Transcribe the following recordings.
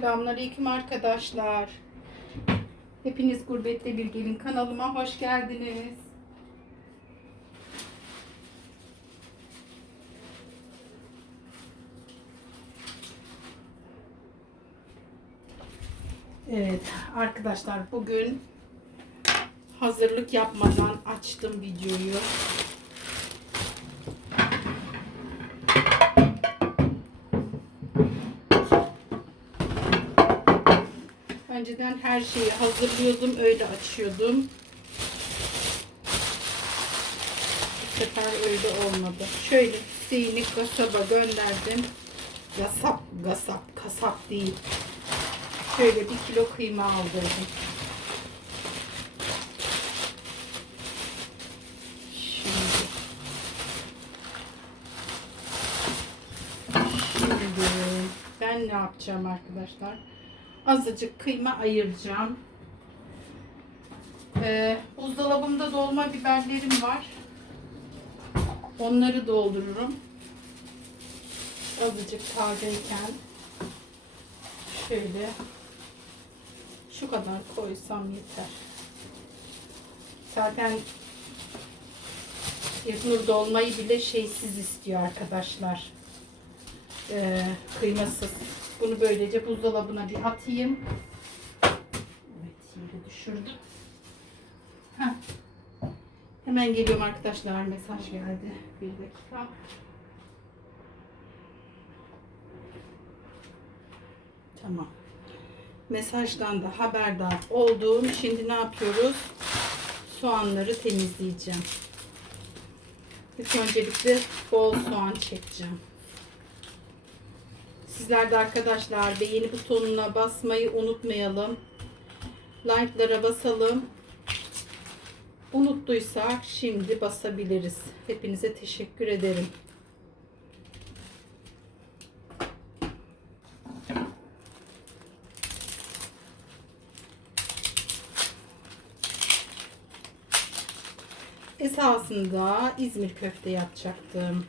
Selamünaleyküm arkadaşlar. Hepiniz Gurbette Bir Gelin kanalıma hoş geldiniz. Evet arkadaşlar bugün hazırlık yapmadan açtım videoyu. Önceden her şeyi hazırlıyordum, öyle açıyordum. Bu sefer öyle olmadı. Şöyle Hüseyin'i kasaba gönderdim. Gasap, gasap, kasap değil. Şöyle bir kilo kıyma aldırdım. Ben ne yapacağım arkadaşlar? Azıcık kıyma ayıracağım. Ee, buzdolabımda dolma biberlerim var. Onları doldururum. Azıcık tazeyken şöyle şu kadar koysam yeter. Zaten İlknur dolmayı bile şeysiz istiyor arkadaşlar. Ee, kıymasız. Bunu böylece buzdolabına bir atayım. Evet şimdi düşürdüm. Heh. Hemen geliyorum arkadaşlar. Mesaj geldi. Bir dakika. Tamam. Mesajdan da haberdar oldum. Şimdi ne yapıyoruz? Soğanları temizleyeceğim. İlk öncelikle bol soğan çekeceğim. Sizler de arkadaşlar beğeni butonuna basmayı unutmayalım. Like'lara basalım. Unuttuysak şimdi basabiliriz. Hepinize teşekkür ederim. Esasında İzmir köfte yapacaktım.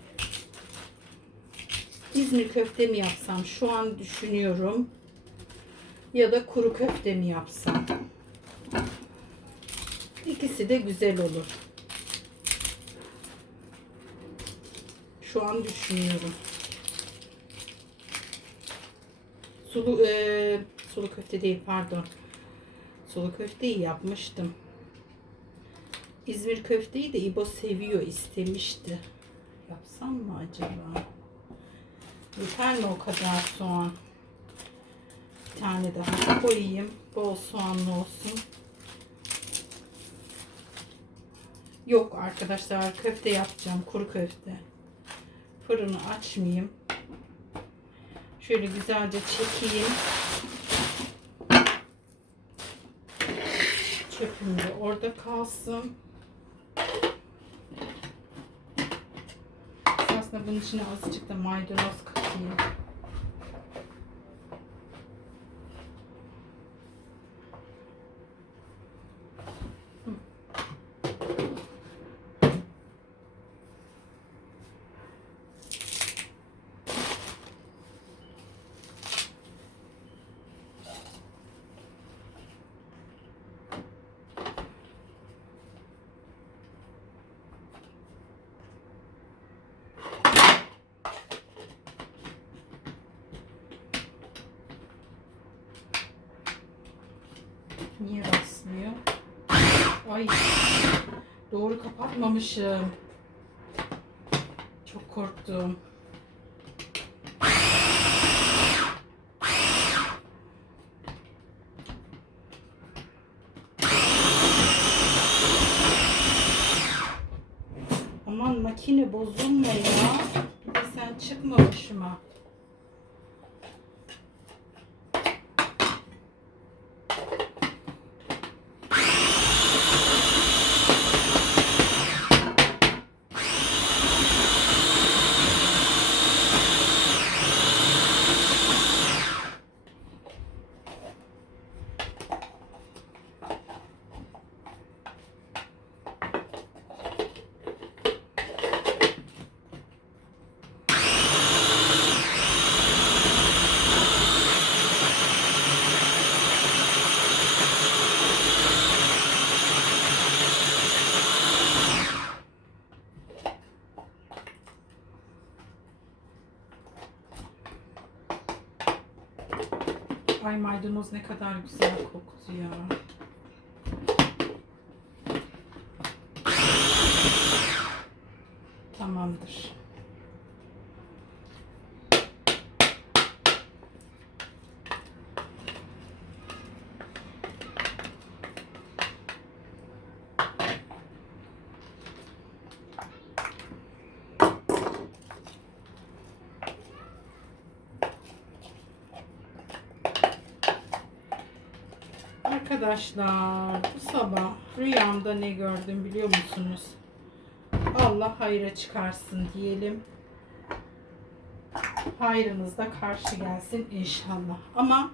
İzmir köfte mi yapsam şu an düşünüyorum. Ya da kuru köfte mi yapsam. İkisi de güzel olur. Şu an düşünüyorum. Sulu e, sulu köfte değil pardon. Sulu köfteyi yapmıştım. İzmir köfteyi de İbo seviyor istemişti. Yapsam mı acaba? Yeter mi o kadar soğan? Bir tane daha koyayım. Bol soğanlı olsun. Yok arkadaşlar köfte yapacağım. Kuru köfte. Fırını açmayayım. Şöyle güzelce çekeyim. Çöpüm de orada kalsın. Aslında bunun içine azıcık da maydanoz aqui. Niye basmıyor? Ay. Doğru kapatmamışım. Çok korktum. Aman makine bozulma ya. Sen çıkma başıma. Maydanoz ne kadar güzel koktu ya. Arkadaşlar bu sabah rüyamda ne gördüm biliyor musunuz? Allah hayra çıkarsın diyelim. Hayrınız da karşı gelsin inşallah. Ama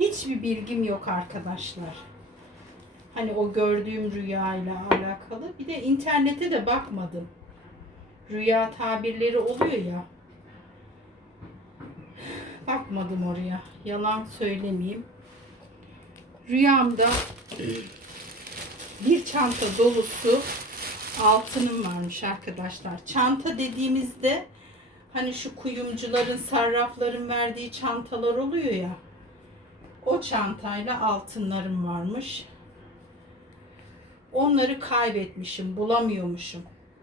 hiçbir bilgim yok arkadaşlar. Hani o gördüğüm rüyayla alakalı. Bir de internete de bakmadım. Rüya tabirleri oluyor ya. Bakmadım oraya. Yalan söylemeyeyim. Rüyamda bir çanta dolusu altınım varmış arkadaşlar. Çanta dediğimizde hani şu kuyumcuların, sarrafların verdiği çantalar oluyor ya. O çantayla altınlarım varmış. Onları kaybetmişim, bulamıyormuşum.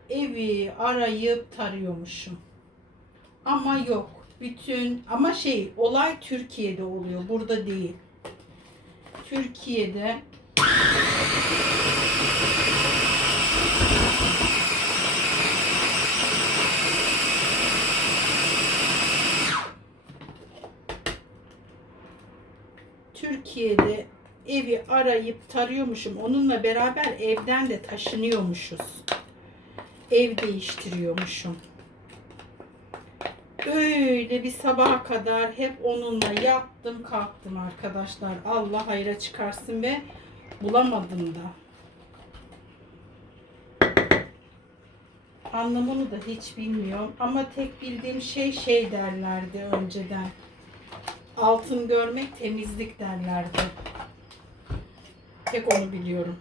Evi arayıp tarıyormuşum. Ama yok. Bütün ama şey olay Türkiye'de oluyor, burada değil. Türkiye'de Türkiye'de evi arayıp tarıyormuşum. Onunla beraber evden de taşınıyormuşuz. Ev değiştiriyormuşum. Öyle bir sabaha kadar hep onunla yattım kalktım arkadaşlar. Allah hayra çıkarsın ve bulamadım da. Anlamını da hiç bilmiyorum. Ama tek bildiğim şey şey derlerdi önceden. Altın görmek temizlik derlerdi. Tek onu biliyorum.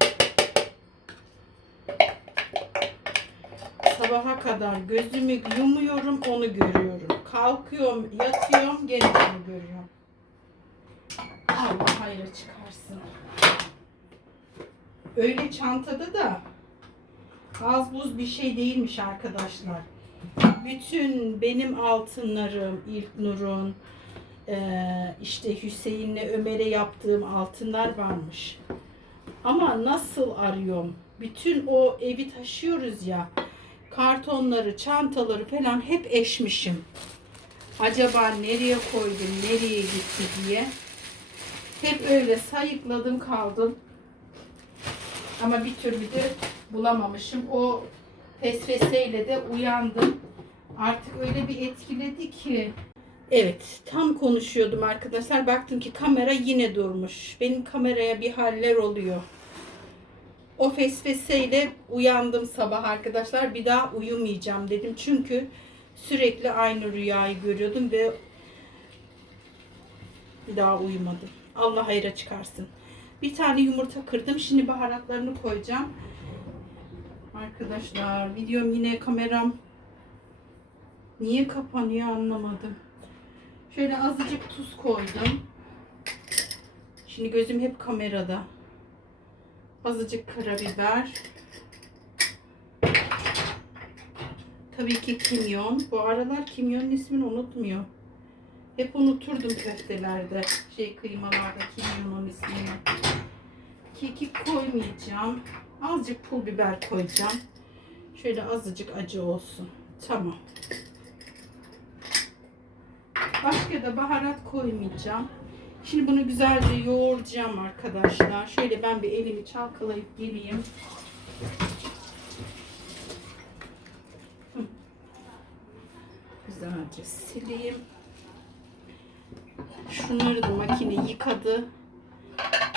Sabaha kadar gözümü yumuyorum onu görüyorum. Kalkıyorum yatıyorum gene onu görüyorum. Allah hayra çıkarsın. Öyle çantada da az buz bir şey değilmiş arkadaşlar. Bütün benim altınlarım, İlk Nur'un, eee, işte Hüseyin'le Ömer'e yaptığım altınlar varmış. Ama nasıl arıyorum? Bütün o evi taşıyoruz ya. Kartonları, çantaları falan hep eşmişim. Acaba nereye koydum, nereye gitti diye. Hep öyle sayıkladım kaldım. Ama bir türlü de bulamamışım. O fesveseyle de uyandım. Artık öyle bir etkiledi ki. Evet, tam konuşuyordum arkadaşlar. Baktım ki kamera yine durmuş. Benim kameraya bir haller oluyor. O fesveseyle uyandım sabah arkadaşlar. Bir daha uyumayacağım dedim. Çünkü sürekli aynı rüyayı görüyordum ve bir daha uyumadım. Allah hayra çıkarsın. Bir tane yumurta kırdım. Şimdi baharatlarını koyacağım. Arkadaşlar videom yine kameram niye kapanıyor anlamadım. Şöyle azıcık tuz koydum. Şimdi gözüm hep kamerada. Azıcık karabiber. Tabii ki kimyon. Bu aralar kimyonun ismini unutmuyor. Hep unuturdum köftelerde, şey kıymalarda kimyonun ismini. Kekik koymayacağım. Azıcık pul biber koyacağım. Şöyle azıcık acı olsun. Tamam. Başka da baharat koymayacağım. Şimdi bunu güzelce yoğuracağım arkadaşlar. Şöyle ben bir elimi çalkalayıp geleyim. Güzelce sileyim. Şunları da makine yıkadı.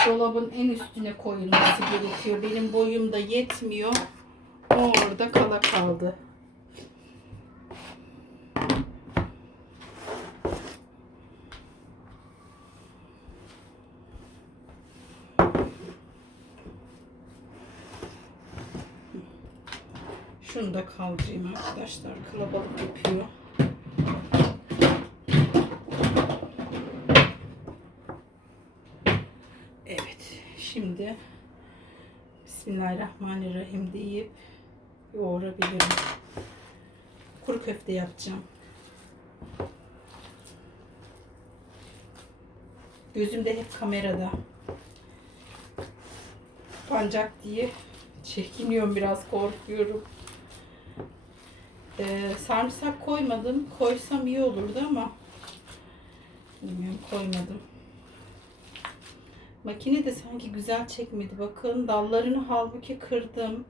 Dolabın en üstüne koyulması gerekiyor. Benim boyum da yetmiyor. O orada kala kaldı. Şunu da kaldırayım arkadaşlar. Kalabalık yapıyor. Şimdi Bismillahirrahmanirrahim deyip yoğurabilirim. Kuru köfte yapacağım. Gözümde hep kamerada. Pancak diye çekiniyorum biraz korkuyorum. Ee, sarımsak koymadım. Koysam iyi olurdu ama bilmiyorum koymadım. Makine de sanki güzel çekmedi. Bakın dallarını halbuki kırdım.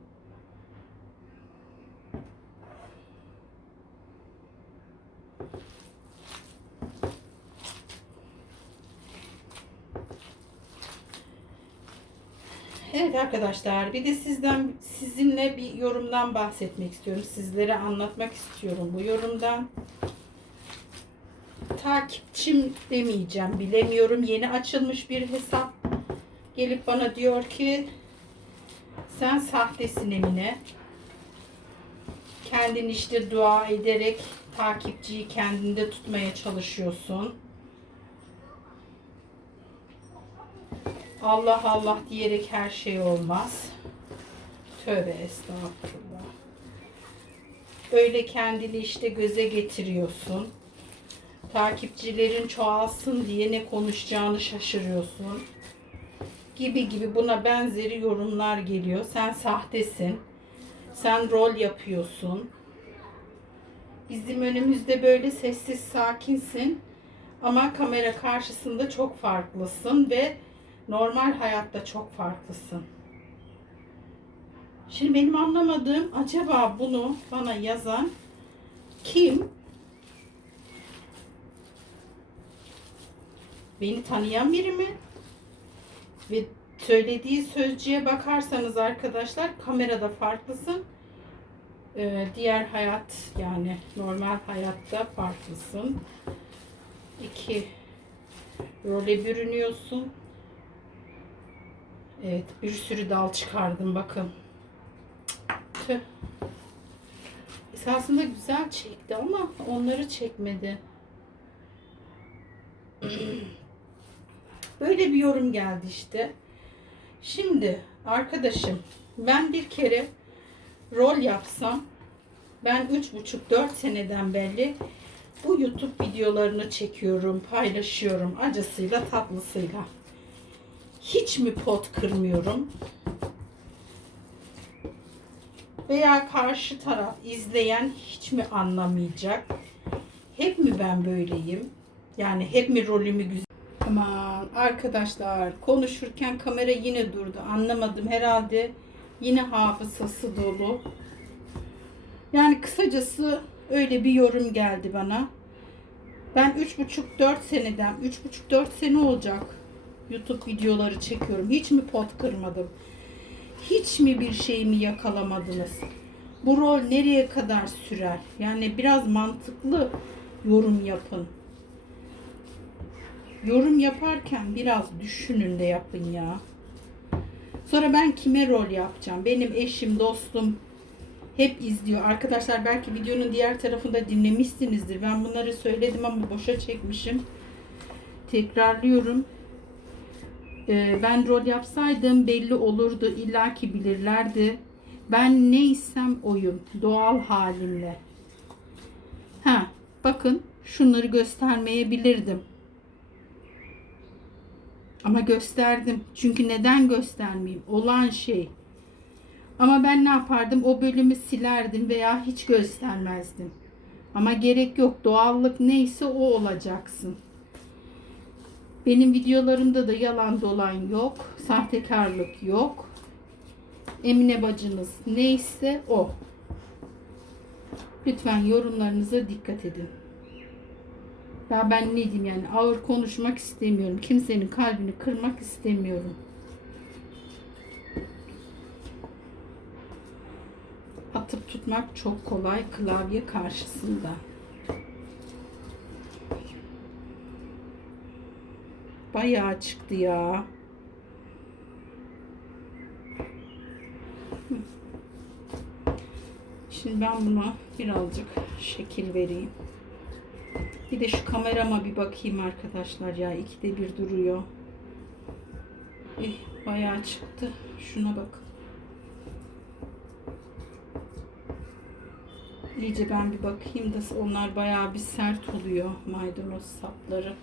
Evet arkadaşlar bir de sizden sizinle bir yorumdan bahsetmek istiyorum. Sizlere anlatmak istiyorum bu yorumdan. Takipçim demeyeceğim bilemiyorum. Yeni açılmış bir hesap gelip bana diyor ki sen sahtesin Emine. Kendin işte dua ederek takipçiyi kendinde tutmaya çalışıyorsun. Allah Allah diyerek her şey olmaz. Tövbe estağfurullah. Öyle kendini işte göze getiriyorsun. Takipçilerin çoğalsın diye ne konuşacağını şaşırıyorsun. Gibi gibi buna benzeri yorumlar geliyor. Sen sahtesin. Sen rol yapıyorsun. Bizim önümüzde böyle sessiz sakinsin. Ama kamera karşısında çok farklısın ve normal hayatta çok farklısın. Şimdi benim anlamadığım acaba bunu bana yazan kim? Beni tanıyan biri mi? Ve söylediği sözcüğe bakarsanız arkadaşlar kamerada farklısın. Ee, diğer hayat yani normal hayatta farklısın. İki role bürünüyorsun. Evet bir sürü dal çıkardım bakın. Tüh. Esasında güzel çekti ama onları çekmedi. Böyle bir yorum geldi işte. Şimdi arkadaşım ben bir kere rol yapsam ben 3,5-4 seneden beri bu YouTube videolarını çekiyorum, paylaşıyorum acısıyla tatlısıyla. Hiç mi pot kırmıyorum? Veya karşı taraf izleyen hiç mi anlamayacak? Hep mi ben böyleyim? Yani hep mi rolümü güzel? Aman arkadaşlar konuşurken kamera yine durdu. Anlamadım herhalde yine hafızası dolu. Yani kısacası öyle bir yorum geldi bana. Ben 3,5-4 seneden 3,5-4 sene olacak YouTube videoları çekiyorum. Hiç mi pot kırmadım? Hiç mi bir şeyimi yakalamadınız? Bu rol nereye kadar sürer? Yani biraz mantıklı yorum yapın. Yorum yaparken biraz düşünün de yapın ya. Sonra ben kime rol yapacağım? Benim eşim, dostum hep izliyor. Arkadaşlar belki videonun diğer tarafında dinlemişsinizdir. Ben bunları söyledim ama boşa çekmişim. Tekrarlıyorum. Ee, ben rol yapsaydım belli olurdu. İlla ki bilirlerdi. Ben neysem oyum. Doğal halimle. Ha, bakın şunları göstermeyebilirdim. Ama gösterdim. Çünkü neden göstermeyeyim? Olan şey. Ama ben ne yapardım? O bölümü silerdim veya hiç göstermezdim. Ama gerek yok. Doğallık neyse o olacaksın. Benim videolarımda da yalan dolan yok. Sahtekarlık yok. Emine bacınız neyse o. Lütfen yorumlarınıza dikkat edin. Ya ben ne diyeyim yani ağır konuşmak istemiyorum. Kimsenin kalbini kırmak istemiyorum. Atıp tutmak çok kolay klavye karşısında. Bayağı çıktı ya. Şimdi ben buna birazcık şekil vereyim. Bir de şu kamerama bir bakayım arkadaşlar ya. ikide bir duruyor. Eh, bayağı çıktı. Şuna bak. İyice ben bir bakayım da onlar bayağı bir sert oluyor maydanoz sapları.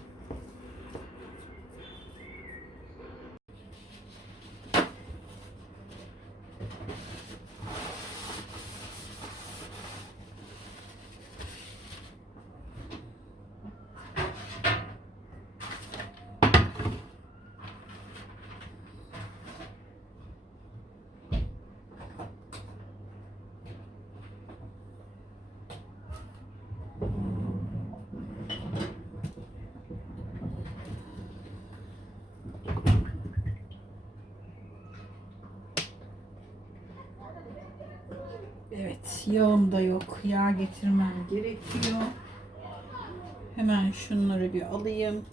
Evet, yağım da yok. Yağ getirmem gerekiyor. Hemen şunları bir alayım.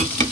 Thank you.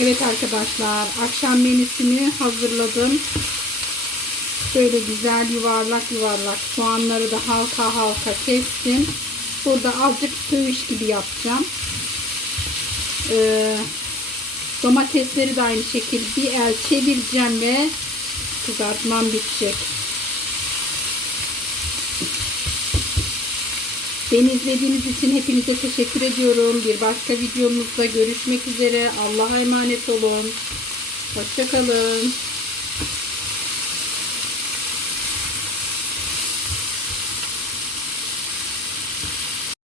Evet arkadaşlar akşam menüsünü hazırladım. Şöyle güzel yuvarlak yuvarlak soğanları da halka halka kestim. Burada azıcık söğüş gibi yapacağım. Ee, domatesleri de aynı şekilde bir el çevireceğim ve kızartmam bitecek. Beni izlediğiniz için hepinize teşekkür ediyorum. Bir başka videomuzda görüşmek üzere. Allah'a emanet olun. Hoşçakalın.